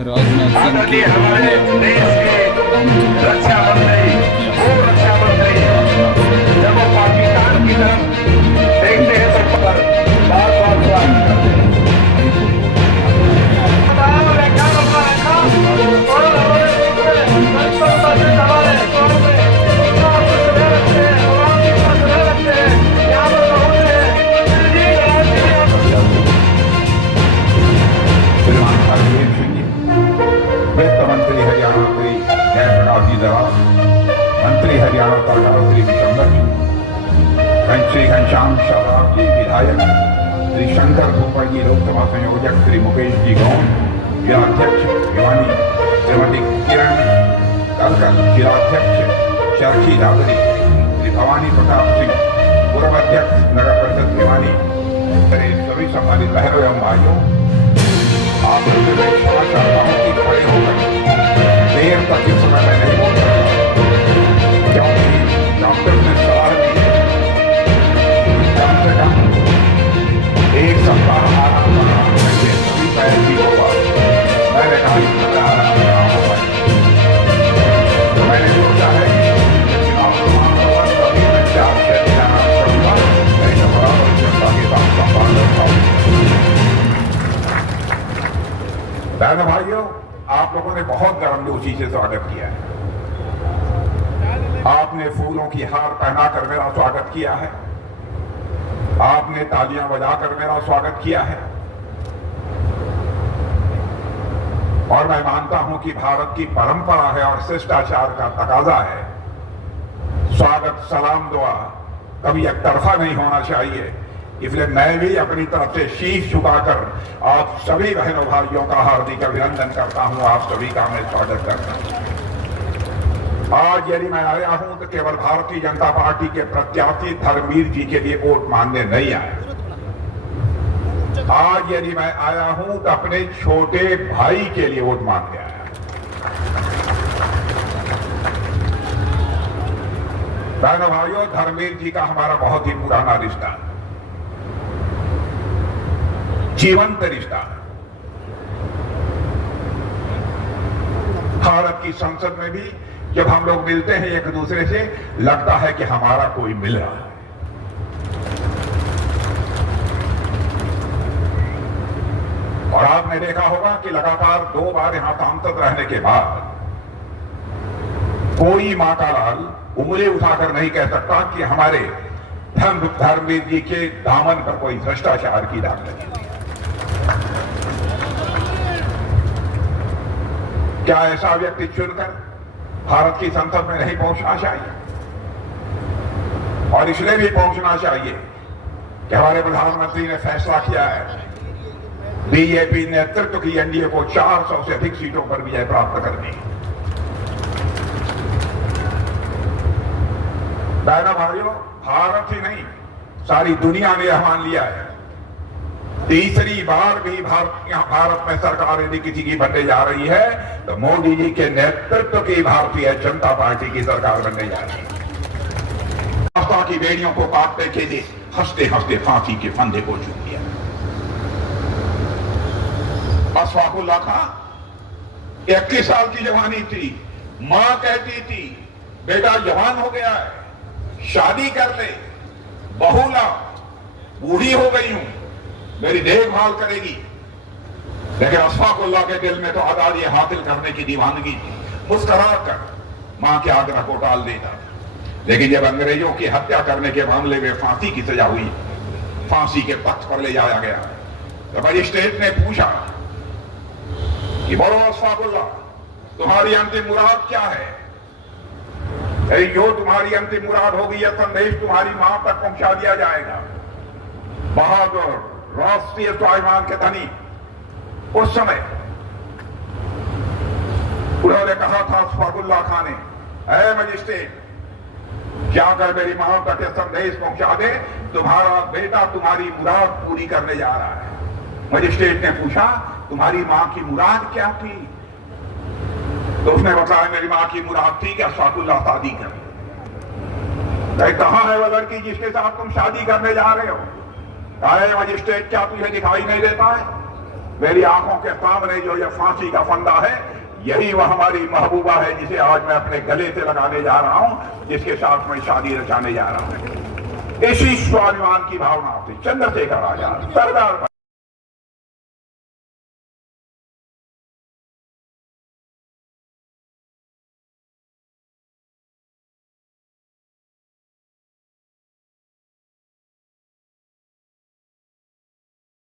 राजनाथ सिंह आदरणीय हमारे देश के रक्षा मंत्री, वो रक्षा मंत्री जब वो पाकिस्तान की तरफ देखते हैं तो पर बार बार स्वागत करते हैं। वित्त मंत्री हरियाणा श्री जयप्रकाश जी दलाल, मंत्री हरियाणा सरकार श्री विशंबर जी, श्री घनश्याम शर्मा जी विधायक, श्री शंकर भूपल जी लोकसभा संयोजक, श्री मुकेश जी गौड़ जिलाध्यक्ष भिवानी, श्रीमती किरण कलकल जिलाध्यक्ष चरखी दादरी, श्री भवानी प्रताप सिंह पूर्व अध्यक्ष नगर परिषद भिवानी, सभी सम्मानित बहनों एवं भाइयों, आप लोगों से क्षमा चाहता हूं कि खड़े होकर देर तक इस समय मैं नहीं बोल सकता, क्योंकि डॉक्टर ने सलाह दी है कम से कम एक सप्ताह आराम करना चाहिए, सभी पैर भी होगा। मैंने कहा इतना आराम करना होगा, तो मैंने सोचा है कि चुनाव प्रमाण होगा तभी मैं 4 से दिन आराम करूंगा, नहीं तो बराबर जनता के साथ संवाद रखा। बहनों भाइयों, आप लोगों ने बहुत गर्मजोशी से स्वागत किया है। आपने फूलों की हार पहनाकर मेरा स्वागत किया है, आपने तालियां बजाकर मेरा स्वागत किया है, और मैं मानता हूं कि भारत की परंपरा है और शिष्टाचार का तकाजा है, स्वागत सलाम दुआ कभी एक तरफा नहीं होना चाहिए। इसलिए मैं भी अपनी तरफ से शीश झुकाकर आप सभी बहनों भाइयों का हार्दिक अभिनंदन करता हूं, आप सभी का मैं स्वागत करता हूं। आज यदि मैं आया हूं तो केवल भारतीय जनता पार्टी के प्रत्याशी धर्मवीर जी के लिए वोट मांगने नहीं आया। आज यदि मैं आया हूं तो अपने छोटे भाई के लिए वोट मांगने आया। बहनों भाइयों, धर्मवीर जी का हमारा बहुत ही पुराना रिश्ता है, जीवंत रिश्ता। भारत की संसद में भी जब हम लोग मिलते हैं एक दूसरे से, लगता है कि हमारा कोई मिल रहा है। और आपने देखा होगा कि लगातार 2 बार यहां सांसद रहने के बाद कोई मां का लाल उंगली उठाकर नहीं कह सकता कि हमारे धर्मवीर जी के दामन पर कोई भ्रष्टाचार की दाग लगी। क्या ऐसा व्यक्ति चुनकर भारत की संसद में नहीं पहुंचना चाहिए? और इसलिए भी पहुंचना चाहिए कि हमारे प्रधानमंत्री ने फैसला किया है बीजेपी नेतृत्व की एनडीए को 400 से अधिक सीटों पर विजय प्राप्त करनी। बहनों भाइयों, भारत ही नहीं सारी दुनिया ने यह मान लिया है, तीसरी बार भी भारत में सरकार यदि किसी की बनने जा रही है तो मोदी जी के नेतृत्व की भारतीय जनता पार्टी की सरकार बनने जा रही है। आस्था की बेड़ियों को काटने के लिए हंसते हंसते फांसी के फंदे को चूम लिया। अशफाकुल्लाह खां 21 साल की जवानी थी, मां कहती थी बेटा जवान हो गया है, शादी कर ले, बहू ला, बूढ़ी हो गई हूं, मेरी देखभाल करेगी। लेकिन अशफाकुल्लाह के दिल में तो आजादी हासिल करने की दीवानगी थी, मुस्कुरा कर मां के आग्रह को टाल देता। लेकिन जब अंग्रेजों की हत्या करने के मामले में फांसी की सजा हुई, फांसी के तख्त पर ले जाया गया, तो मजिस्ट्रेट ने पूछा कि बोलो अशफाकुल्लाह, तुम्हारी अंतिम मुराद क्या है? जो तुम्हारी अंतिम मुराद होगी यह संदेश तुम्हारी मां तक पहुंचा दिया जाएगा। बहादुर राष्ट्रीय स्वाभिमान के धनी उस समय उन्होंने कहा था अशफाकुल्लाह खान ने, ऐ मजिस्ट्रेट, जाकर मेरी मां तक यह संदेश पहुंचा दे, तुम्हारा बेटा तुम्हारी मुराद पूरी करने जा रहा है। मजिस्ट्रेट ने पूछा तुम्हारी मां की मुराद क्या थी? तो उसने बताया मेरी मां की मुराद थी कि अशफाकुल्लाह शादी करे। कहां है वह लड़की जिसके साथ तुम शादी करने जा रहे हो? अरे मजिस्ट्रेट, क्या तुझे दिखाई नहीं देता है? मेरी आंखों के सामने जो ये फांसी का फंदा है, यही वह हमारी महबूबा है जिसे आज मैं अपने गले से लगाने जा रहा हूं, जिसके साथ मैं शादी रचाने जा रहा हूं। इसी स्वाभिमान की भावना से चंद्रशेखर आजाद सरदार